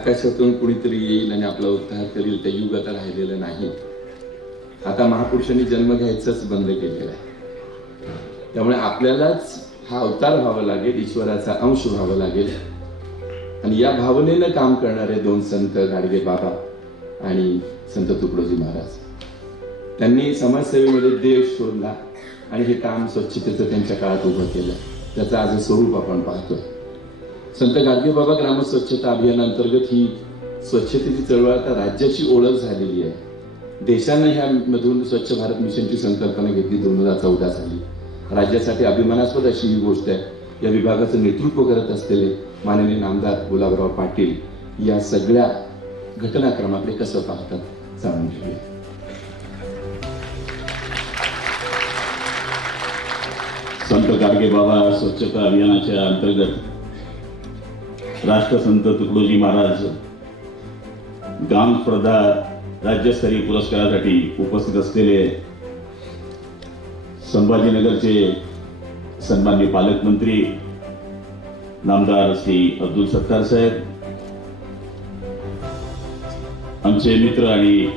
आकाशातून कुणीतरी येईल आणि आपला उद्धार करील ते युग आता राहिलेलं नाही. आता महापुरुषांनी जन्म घ्यायचंच बंद केलेलं आहे. त्यामुळे आपल्यालाच हा अवतार व्हावा लागेल, ईश्वराचा अंश व्हावा लागेल. आणि या भावनेनं काम करणारे दोन संत गाडगे बाबा आणि संत तुकडोजी महाराज, त्यांनी समाजसेवेमध्ये देव शोधला आणि हे काम स्वच्छतेचं त्यांच्या काळात उभं केलं. त्याचं आज स्वरूप आपण पाहतोय. संत गाडगे बाबा ग्राम स्वच्छता अभियानांतर्गत ही स्वच्छतेची चळवळ आता राज्याची ओळख झालेली आहे. देशानं ह्यामधून स्वच्छ भारत मिशनची संकल्पना घेतली, 2014 साली. राज्यासाठी अभिमानास्पद अशी ही गोष्ट आहे. या विभागाचं नेतृत्व करत असलेले माननीय नामदार गुलाबराव पाटील या सगळ्या घटनाक्रमाकडे कसं पाहतात जाणून घेऊया. संत गाडगे बाबा स्वच्छता अभियानाच्या अंतर्गत राष्ट्रसंत तुकडोजी महाराज ग्राम स्पर्धा राज्यस्तरीय पुरस्कारासाठी उपस्थित असलेले संभाजीनगरचे सन्माननीय पालकमंत्री नामदार श्री अब्दुल सत्तार साहेब, आमचे मित्र आणि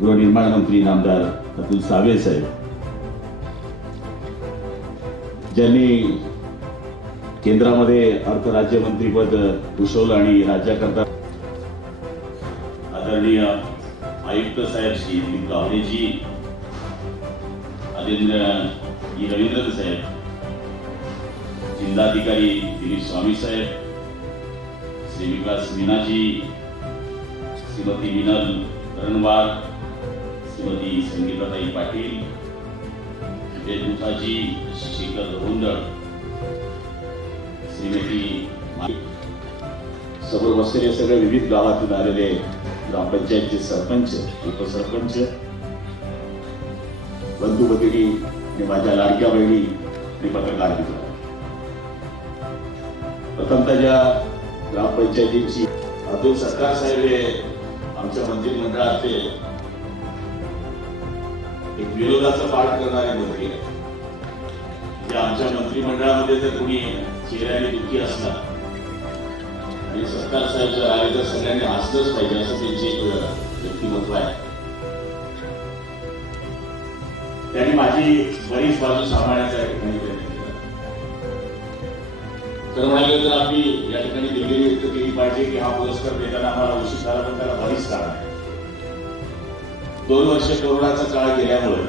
गृहनिर्माण मंत्री नामदार अतुल सावे साहेब, ज्यांनी केंद्रामध्ये अर्थ राज्यमंत्रीपद भूषवलं आणि राज्याकरता आदरणीय आयुक्त साहेब श्री दिलीप गावडेजी, रवींद्र साहेब, जिल्हाधिकारी दिलीप स्वामी साहेब, श्री विकास मीनाजी, श्रीमती मिनल रणवार, श्रीमती संगीताताई पाटील, मुखाजी, शिखर रोंदळ, श्रीमती समोर बसलेले सगळे विविध गावातून आलेले ग्रामपंचायतचे सरपंच, उपसरपंच, बंधू भगिनी आणि माझ्या लाडक्या बहिणी आणि पत्रकार मित्र, प्रथमतः ज्या ग्रामपंचायतीची अब्दुल सत्तार साहेब हे आमच्या मंत्रिमंडळाचे एक विरोधाचा पाठ करणारे मंत्री आहे. आमच्या मंत्रिमंडळामध्ये जर कोणी चेहऱ्याने दुःखी असणार आणि सत्तार साहेब जर आले तर सगळ्यांनी हसलंच पाहिजे, असं त्यांचे एक व्यक्तिमत्व आहे. त्यांनी माझी बरीच बाजू सांभाळण्याचा ठिकाणी प्रयत्न केला. तर म्हणाले तर आम्ही या ठिकाणी दिल्ली व्यक्त केली पाहिजे की हा पुरस्कार देताना आम्हाला उशीर झाला, पण त्याला बरीच कारण आहे. 2 वर्ष कोरोनाचा काळ गेल्यामुळे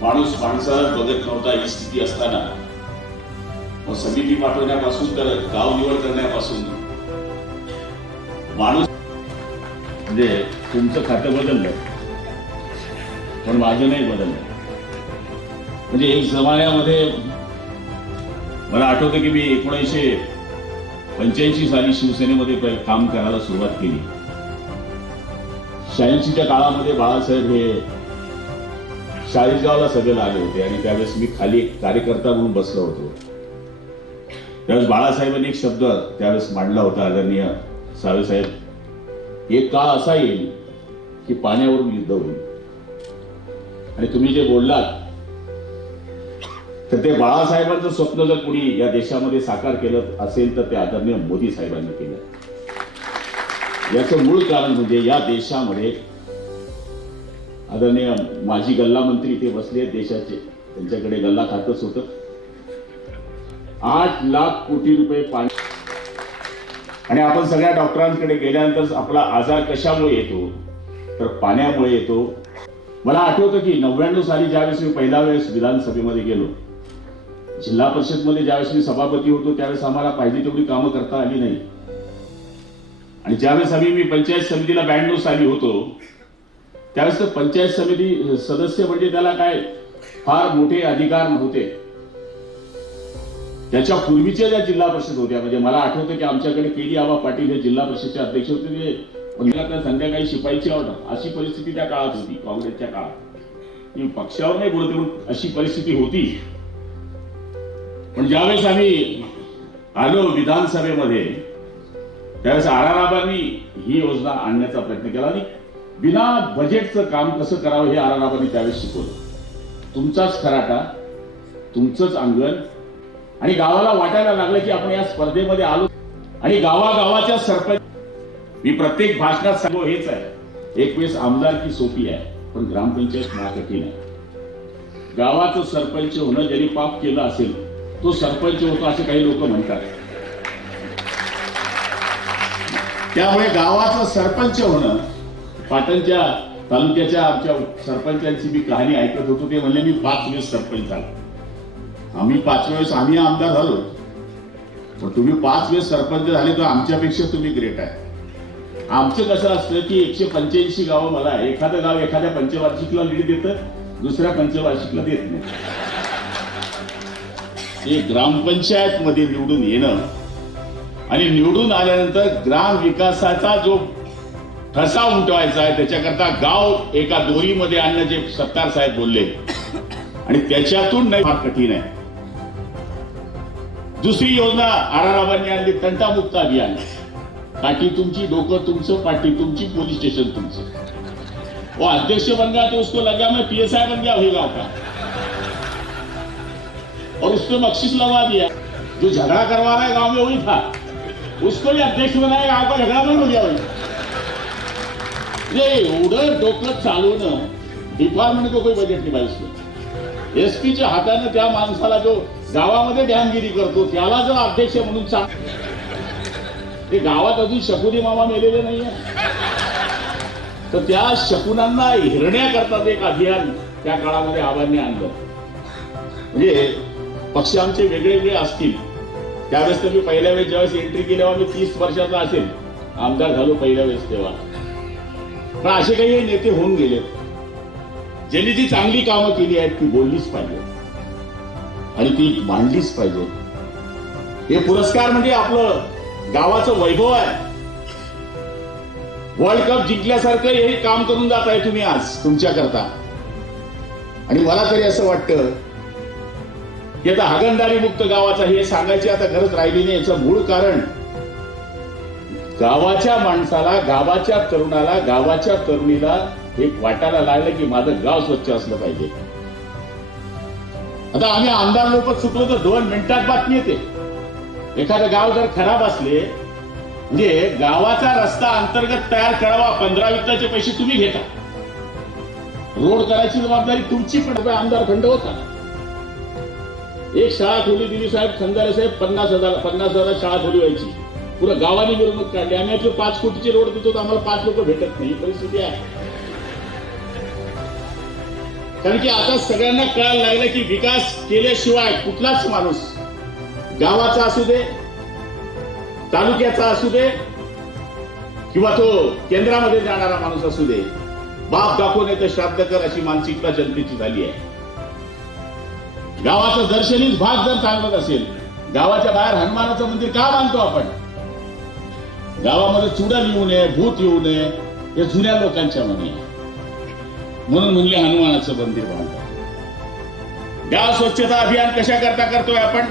माणूस माणसाला बघत नव्हता ही स्थिती असताना मग समिती पाठवण्यापासून तर गाव निवड करण्यापासून माणूस म्हणजे तुमचं खातं बदललं पण माझं नाही बदललं. म्हणजे एक जमान्यामध्ये मला आठवतं की मी 1985 साली शिवसेनेमध्ये काम करायला सुरुवात केली. 86च्या काळामध्ये बाळासाहेब हे चाळीसगावला सभेला आले होते आणि त्यावेळेस मी खाली एक कार्यकर्ता म्हणून बसलो होतो. त्यावेळेस बाळासाहेबांनी एक शब्द त्यावेळेस मांडला होता, आदरणीय सावेसाहेब, एक काळ असा येईल की पाण्यावरून युद्ध होईल. आणि तुम्ही जे बोललात तर ते बाळासाहेबांचं स्वप्न जर कुणी या देशामध्ये साकार केलं असेल तर ते आदरणीय मोदी साहेबांनी केलं. याचं मूळ कारण म्हणजे या देशामध्ये आदरणीय माजी गल्ला मंत्री इथे बसले देशाचे, त्यांच्याकडे गल्ला खातच होतं. 8 लाख कोटी रुपये पाणी. आणि आपण सगळ्या डॉक्टरांकडे गेल्यानंतर आपला आजार कशामुळे येतो तर पाण्यामुळे येतो. मला आठवतं की 99 साली ज्यावेळेस मी पहिल्या वेळेस विधानसभेमध्ये गेलो, जिल्हा परिषदमध्ये ज्यावेळेस मी सभापती होतो त्यावेळेस आम्हाला पाहिजे तेवढी कामं करता आली नाही. आणि ज्यावेळेस मी पंचायत समितीला 92 साली होतो त्यावेळेस तर पंचायत समिती सदस्य म्हणजे त्याला काय फार मोठे अधिकार नव्हते. त्याच्या पूर्वीच्या ज्या जिल्हा परिषद होत्या, म्हणजे मला आठवतं की आमच्याकडे केडी आबा पाटील हे जिल्हा परिषदचे अध्यक्ष होते. ते संध्याकाळी शिपाईची ऑर्डर, अशी परिस्थिती त्या काळात होती, काँग्रेसच्या काळात. मी पक्षावर नाही बोलते पण अशी परिस्थिती होती. पण ज्यावेळेस आम्ही आलो विधानसभेमध्ये त्यावेळेस आराराबांनी ही योजना आणण्याचा प्रयत्न केला आणि बिना बजेटचं काम कसं करावं हे आराराबांनी त्यावेळेस शिकवलं. तुमचाच खराटा, तुमचंच अंगण, आणि गावाला वाटायला लागलं की आपण या स्पर्धेमध्ये आलो. आणि गावागावाच्या सरपंच, मी प्रत्येक भाषणात सांगतो हेच आहे, एक वेळेस आमदारकी सोपी आहे पण ग्रामपंचायत महाकठीण आहे. गावाचं सरपंच होणं ज्यांनी पाप केलं असेल तो सरपंच होतो असे काही लोक म्हणतात. त्यामुळे गावाचं सरपंच होणं, पाटणच्या तालुक्याच्या आमच्या सरपंचांची मी कहाणी ऐकत होतो. ते म्हणले मी 5 वेळेस सरपंच झालो. आम्ही 5 वेळेस आम्ही आमदार झालो, पण तुम्ही 5 वेळेस सरपंच झाले तर आमच्यापेक्षा तुम्ही ग्रेट आहे. आमचं कसं असतं की 185 गावं मला आहे. एखादं गाव एखाद्या पंचवार्षिकला लीड देतं, दुसऱ्या पंचवार्षिकला देत नाही. हे ग्रामपंचायत मध्ये निवडून येणं आणि निवडून आल्यानंतर ग्राम विकासाचा जो ठसा उमटवायचा आहे त्याच्याकरता गाव एका दोरीमध्ये आणणं जे सत्तार साहेब बोलले आणि त्याच्यातून नाही फार कठीण आहे. दुसरी योजना आराराबांनी आणली, तंटामुक्त अभियान. पार्टी तुमची, डोकं तुमचं, पार्टी तुमची, पोलीस स्टेशन तुमचं. वो अध्यक्ष बन गया तो उसको लगा मैं PSI बन गया वही गांव का, और उसको बख्शिश लगवा दिया. जो झगड़ा करवा रहा है गांव में वही था, उसको भी अध्यक्ष बनाया, गांव का झगड़ा बंद हो गया. वही एवढं डोकं चालवणं, डिपार्टमेंट को कोई बजेट नाही पाहिजे. एसपीच्या हाताने त्या माणसाला जो गावामध्ये ध्यानगिरी करतो त्याला जर अध्यक्ष म्हणून ते गावात अजून शकुनी मामा मेलेले नाहीये, तर त्या शकुनांना हिरण्याकरता एक अभियान त्या काळामध्ये आबांनी आणलं. म्हणजे पक्ष आमचे वेगळे वेगळे असतील, त्यावेळेस तर मी पहिल्या वेळेस ज्यावेळेस एंट्री केली तेव्हा मी 30 वर्षाचा असेल, आमदार झालो पहिल्या वेळेस तेव्हा. पण असे काही नेते होऊन गेले, ज्यांनी जी चांगली कामं केली आहेत ती बोललीच पाहिजे आणि ती मांडलीच पाहिजे. हे पुरस्कार म्हणजे आपलं गावाचं वैभव आहे. वर्ल्ड कप जिंकल्यासारखं हे काम करून जात आहे तुम्ही आज तुमच्याकरता. आणि मला तरी असं वाटतं की आता हागणदारी मुक्त गावाचा हे सांगायची आता गरज राहिली नाही. याचं मूळ कारण गावाच्या माणसाला, गावाच्या तरुणाला, गावाच्या तरुणीला एक वाटायला लागलं की माझं गाव स्वच्छ असलं पाहिजे. आता आम्ही आमदार लोक चुकलो तर 2 मिनिटात बातमी येते. एखादं गाव जर खराब असले म्हणजे गावाचा रस्ता अंतर्गत तयार करावा, 15 वित्ताचे पैसे तुम्ही घेता, रोड करायची जबाबदारी तुमची, पण आमदार खंड होता. एक शाळा खोली दिली साहेब, खंदारे साहेब 50,000 शाळा खोली व्हायची, पुरं गावाने मिरवणूक काढली. आम्ही आपले 5 कोटीचे रोड देतो तर आम्हाला 5 लोक भेटत नाही, परिस्थिती आहे. कारण की आता सगळ्यांना कळायला लागलं की विकास केल्याशिवाय कुठलाच माणूस, गावाचा असू दे, तालुक्याचा असू दे, किंवा तो केंद्रामध्ये जाणारा माणूस असू दे, बाप दाखव नाही तर श्राद्ध कर अशी मानसिकता जनतेची झाली आहे. गावाचं दर्शनीच भाग जर चांगलं असेल, गावाच्या बाहेर हनुमानाचं मंदिर का बांधतो आपण? गावामध्ये चुडल येऊ नये, भूत येऊ नये, हे जुन्या लोकांच्या मनी आहे. म्हणून म्हणले हनुमानाचं मंदिर बांधतो. गाव स्वच्छता अभियान कशा करता करतोय आपण?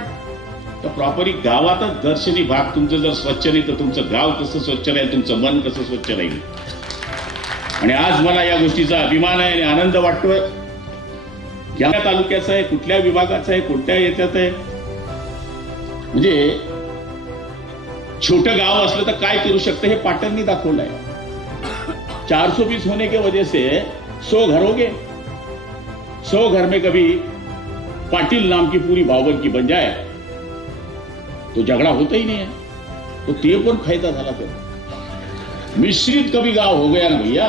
तर प्रॉपरी गावातच दर्शनी भाग तुमचं जर स्वच्छ नाही तर तुमचं गाव कसं स्वच्छ राहील, तुमचं मन कसं स्वच्छ राहील. आणि आज मला या गोष्टीचा अभिमान आहे आणि आनंद वाटतोय. या तालुक्याचा आहे, कुठल्या विभागाचा आहे, कोणत्या याच्यात आहे. म्हणजे छोटं गाव असलं तर काय करू शकतं हे पाटणनी दाखवलं आहे. 420 होने के वजह से 100 घर हो गए. 100 घर में कभी पाटिल नाम की पूरी भावबंद बन जाए तो झगड़ा होता ही नहीं है. तो ते पण फायदा झाला. तर मिश्रित कभी गांव हो गया ना भैया,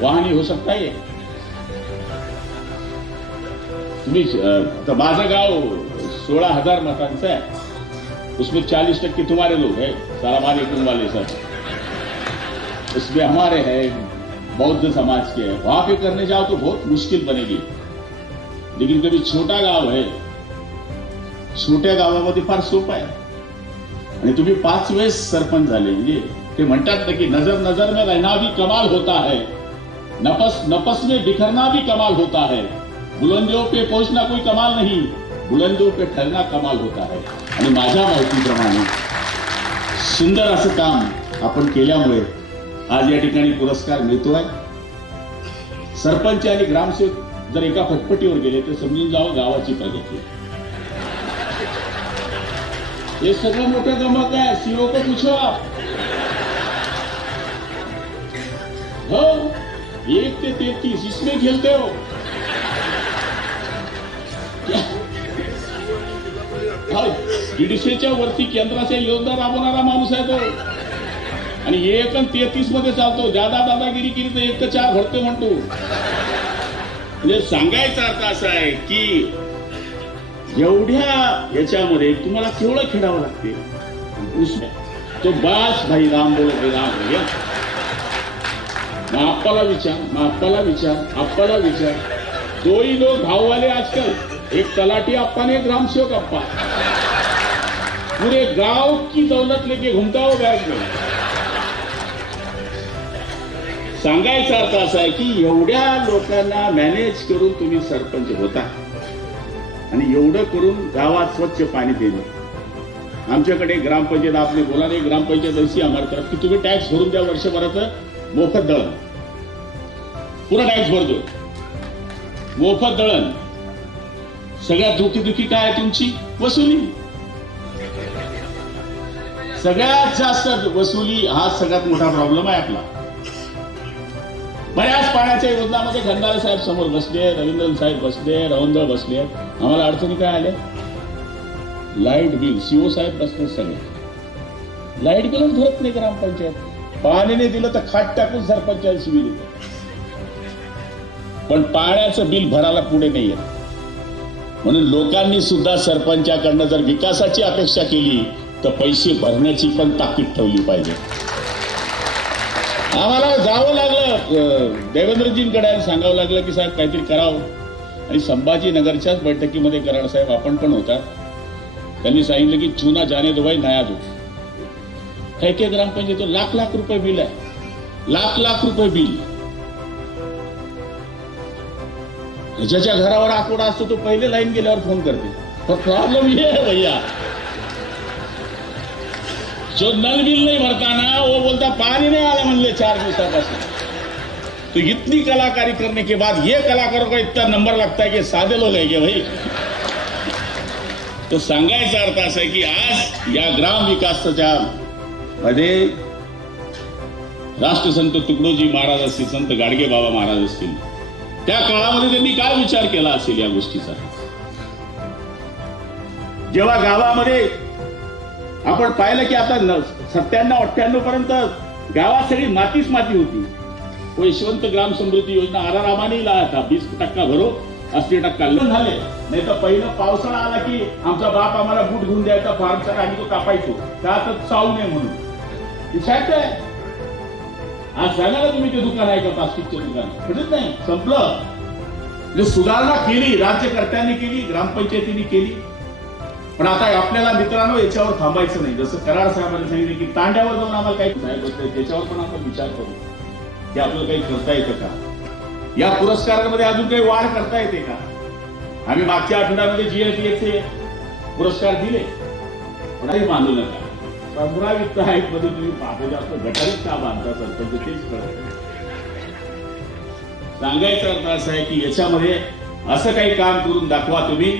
वहां नहीं हो सकता ये. तुम्ही माझं गाव 16,000 मतांचं आहे, उसमें 40% तुम्हारे लोग हैं, सारामानी कुंभ वाले सब, उसमें हमारे हैं, बौद्ध समाज के हैं. वहां पे करने जाओ तो बहुत मुश्किल बनेगी. लेकिन कभी छोटा गाव है, छोट्या गावामध्ये फार सोपं आहे. आणि तुम्ही 5 वेळेस सरपंच झाले म्हणजे ते म्हणतात ना की नजर नजर में रहना भी कमाल होता है, नफस नफस में बिखरना भी कमाल होता है, बुलंदियों पे पहुंचना कोई कमाल नहीं, बुलंदियों पे ठरना कमाल होता है. आणि माझ्या माहितीप्रमाणे सुंदर असं काम आपण केल्यामुळे आज या ठिकाणी पुरस्कार मिळतोय. सरपंच आणि ग्रामसेवक जर एका फटफटीवर गेले तर समजून जावं गावाची प्रगती. ये सगळं मोठं गमक है, सीओ को पूछो आप। हो 1 ते 33 इसमें खेलते हो क्या? 150च्या वरती केंद्राच्या योजना राबवणारा माणूस आहे तो, आणि 1 आणि 33 मध्ये चालतो. ज्यादा दादागिरी केली तर 1 ते 4 भरते म्हणतो. म्हणजे सांगायचा अर्थ असा आहे की एवढ्या याच्यामध्ये तुम्हाला केवढं खेळावं लागते. तो बास भाई राम बोलो भाई राम भैया. मग आप्पाला विचार दोही लोग भाव वाले आजकल, एक तलाटी अप्पा ने एक ग्रामसेवक अप्पा, पूरे गांव की दौलत लेके घूमता हो बैग में. सांगायचा अर्थ असा आहे की एवढ्या लोकांना मॅनेज करून तुम्ही सरपंच होता, आणि एवढं करून गावात स्वच्छ पाणी देणे. आमच्याकडे ग्रामपंचायत आपने बोला नाही, ग्रामपंचायत ऐसी हमारे तरफ की तुम्ही टॅक्स भरून द्या वर्षभराचं मोफत दळण, पुरा टॅक्स भर दो मोफत दळण. सगळ्यात दुखी काय आहे तुमची? वसुली. सगळ्यात जास्त वसुली हा सगळ्यात मोठा प्रॉब्लेम आहे आपला. बऱ्याच पाण्याच्या योजनामध्ये खंडारे साहेब समोर बसले, रवींद्रन साहेब बसले, रवंदळ बसले. आम्हाला अडचणी काय आल्या? लाईट बिल, सीओ साहेब बसले, सगळे लाईट बिलच भरत नाही ग्रामपंचायत. पाण्याने दिलं तर खाट टाकून सरपंचाला शिवी देते, पण पाण्याचं बिल भरायला पुढे नाही येत. म्हणून लोकांनी सुद्धा सरपंचाकडनं जर विकासाची अपेक्षा केली तर पैसे भरण्याची पण ताकीद ठेवली पाहिजे. आम्हाला जावं लागलं देवेंद्रजींकडे आणि सांगावं लागलं की साहेब काहीतरी करावं. आणि संभाजीनगरच्याच बैठकीमध्ये कराड साहेब आपण पण होता. त्यांनी सांगितलं की चुना जाने दो भाई नया दो. काही ग्रामपंचायत लाख रुपये बिल आहे, लाख रुपये बिल. ज्याच्या घरावर आकोडा असतो तो पहिले लाईन गेल्यावर फोन करते. पर प्रॉब्लम ये है भैया, जो नल बिल नहीं भरता ना वो बोलता पानी नहीं आया म्हणले 4 दिवसापासून. तो इतनी कलाकारी करने के बाद ये कलाकारों का इतना नंबर लगता है कि साधे लोग है क्या भाई. तो सांगायचा अर्थ असा आहे की आज या ग्राम विकासाच्या मध्ये राष्ट्रसंत तुकडोजी महाराज असतील, संत गाडगे बाबा महाराज असतील, त्या काळामध्ये त्यांनी काय विचार केला असेल या गोष्टीचा. जेव्हा गावामध्ये आपण पाहिलं की आता 97-98 पर्यंत गावात सगळी मातीच माती होती. वो यशवंत ग्राम समृद्धी योजना आरामाने लाया था. 20% भरो 80% झाले. नाही तर पहिलं पावसाळा आला की आमचा बाप आम्हाला बूट घेऊन द्यायचा, फार्मचा आम्ही तो कापायचो का तर चावू नये म्हणून. विचारत आहे आज सांगा ना तुम्ही ते दुकान आहे का प्लास्टिकचे दुकान भेटत नाही, संपलं. म्हणजे सुधारणा केली, राज्यकर्त्यांनी केली, ग्रामपंचायतीने केली. पण आता आपल्याला मित्रांनो याच्यावर थांबायचं नाही. जसं कराड साहेबांनी सांगितलं की तांड्यावर जाऊन आम्हाला काही साहेब होत त्याच्यावर पण आपण विचार करू की आपल्याला काही करता येतं का. या पुरस्कारामध्ये अजून काही वाढ करता येते का. आम्ही मागच्या आठवड्यामध्ये जीएसटीचे पुरस्कार दिले, पण मानू नका. 15 वित्त आयोग मध्ये तुम्ही पाहता जास्त गटारीत का बांधता सरपंच तेच कळत. सांगायचा अर्थ असा आहे की याच्यामध्ये असं काही काम करून दाखवा तुम्ही.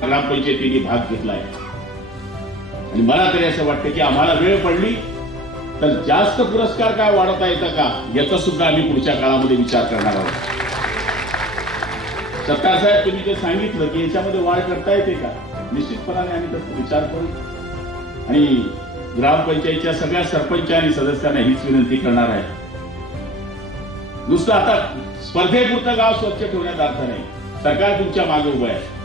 ग्रामपंचायतीने भाग घेतलाय आणि मला तरी असं वाटतं की आम्हाला वेळ पडली तर जास्त पुरस्कार काय वाढवता येतं का याचा सुद्धा आम्ही पुढच्या काळामध्ये विचार करणार आहोत. सरकार साहेब तुम्ही जे सांगितलं की याच्यामध्ये वाढ करता येते का, निश्चितपणाने आम्ही तसा विचार करू. आणि ग्रामपंचायतीच्या सगळ्या सरपंच आणि सदस्यांना हीच विनंती करणार आहे. नुसतं आता स्पर्धेपुरतं गाव स्वच्छ ठेवण्यात अर्थ नाही. सरकार तुमच्या मागे उभं आहे.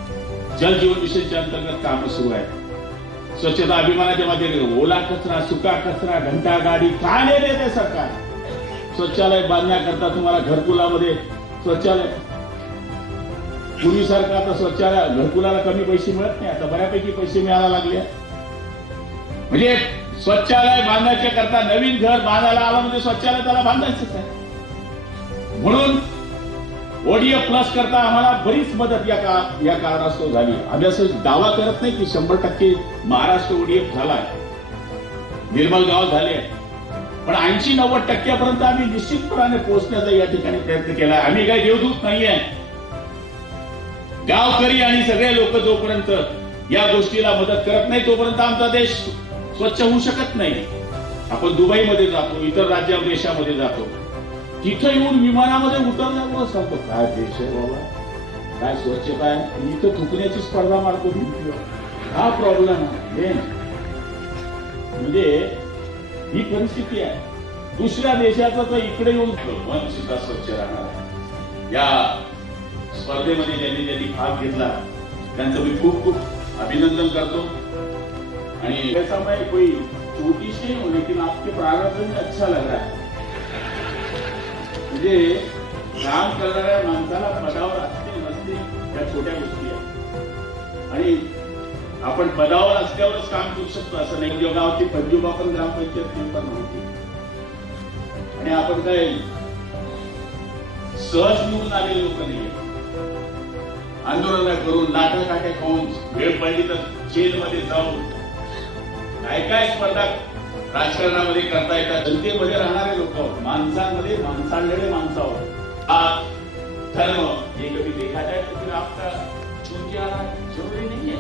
जल जीवन मिशनच्या अंतर्गत कामं सुरू आहेत. स्वच्छता अभियानाच्या माध्यमातून ओला कचरा, सुका कचरा, घंटा गाडी काय नाही देते सरकार. शौचालय बांधण्याकरता तुम्हाला घरकुलामध्ये शौचालय, पूर्वीसारखं आता शौचालय घरकुलाला कमी पैसे मिळत नाही, आता बऱ्यापैकी पैसे मिळायला लागले. म्हणजे शौचालय बांधण्याच्या करता नवीन घर बांधायला आला म्हणजे शौचालय त्याला बांधायचंच आहे. म्हणून ओडीएफ प्लस करता आम्हाला बरीच मदत या कारणास्तव झाली. आम्ही असं दावा करत नाही की 100% महाराष्ट्र ओडीएफ झालाय, निर्मल गाव झाले, पण 80-90% पर्यंत आम्ही निश्चितपणाने पोहोचण्याचा या ठिकाणी प्रयत्न केला. आम्ही काही देवदूत नाहीये. गावकरी आणि सगळे लोक जोपर्यंत या गोष्टीला मदत करत नाही तोपर्यंत आमचा देश स्वच्छ होऊ शकत नाही. आपण दुबईमध्ये जातो, इतर देशामध्ये जातो, तिथं येऊन विमानामध्ये उतरल्यामुळे सांगतो काय देश आहे बाबा, काय स्वच्छता आहे. इथं थुकण्याची स्पर्धा मारतो. हा प्रॉब्लेम आहे. म्हणजे ही परिस्थिती आहे. दुसऱ्या देशाचं तर इकडे येऊन मन सुद्धा स्वच्छ राहणार आहे. या स्पर्धेमध्ये ज्यांनी भाग घेतला त्यांचं मी खूप खूप अभिनंदन करतो. आणि ऐसा मैं कोई छोटी सी हूं लेकिन आपके प्रारंभ में अच्छा लग रहा है. म्हणजे काम करणाऱ्या माणसाला पदावर असतील नसतील या छोट्या गोष्टी आहेत. आणि आपण पदावर असल्यावरच काम करू शकतो असं नाही. किंवा गावाची पंजुबा पण ग्रामपंचायत पण नव्हती आणि आपण काय सहज निवडून आलेले लोक नाही. आंदोलन करून लाटा काट्या खाऊन वेळ पडली तर जेलमध्ये जाऊन काय स्पर्धा राजकारणामध्ये करता येतात. जनतेमध्ये राहणारे लोक, माणसांमध्ये माणसांकडे माणसावर हा धर्म ये कभी देखा जाए तो फिर आपका चुन के आना जरूरी नहीं है.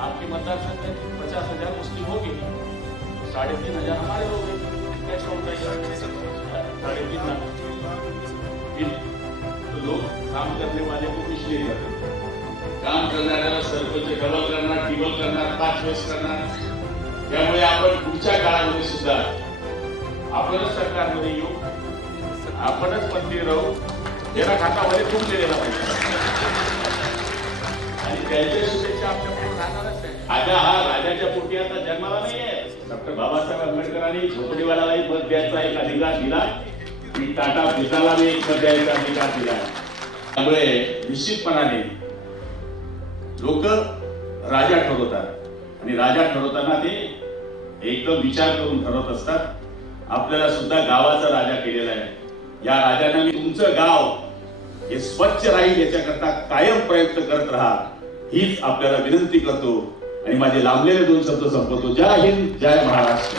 आपके मतदार संख्या में 50,000 मुस्लिम हो गए, 3,500 हमारे हो गए. कैसा होता है 3.5 लाख. तो लोग काम करने वाले को कुछ नहीं करते. काम करणाऱ्याला सरपंच डबल करणार, टिबल करणार, 5 वेळेस करणार. त्यामुळे आपण पुढच्या काळामध्ये सुद्धा आपणच सरकारमध्ये येऊ, आपणच मंत्री राहू. याला खातामध्ये खूप दिलेला पाहिजे आणि त्यांच्या शुभेच्छा आपल्याकडे राहणारच आहे. आता हा राजाच्या पोटी आता जन्माला नाही आहे. डॉक्टर बाबासाहेब आंबेडकरांनी झोपडीवाल्यालाही मत द्यायचा एक अधिकार दिला आणि टाटा बिर्लालाही एक मत द्यायचा अधिकार दिला. त्यामुळे निश्चितपणाने लोक राजा ठरवतात आणि राजा ठरवताना ते एकदम विचार करून ठरवत असतात. आपल्याला सुद्धा गावाचा राजा केलेला आहे. या राजाने मी तुमचं गाव हे स्वच्छ राहील याच्याकरता कायम प्रयत्न करत राहा हीच आपल्याला विनंती करतो आणि माझे लांबलेले 2 शब्द संपवतो. जय हिंद, जय महाराष्ट्र.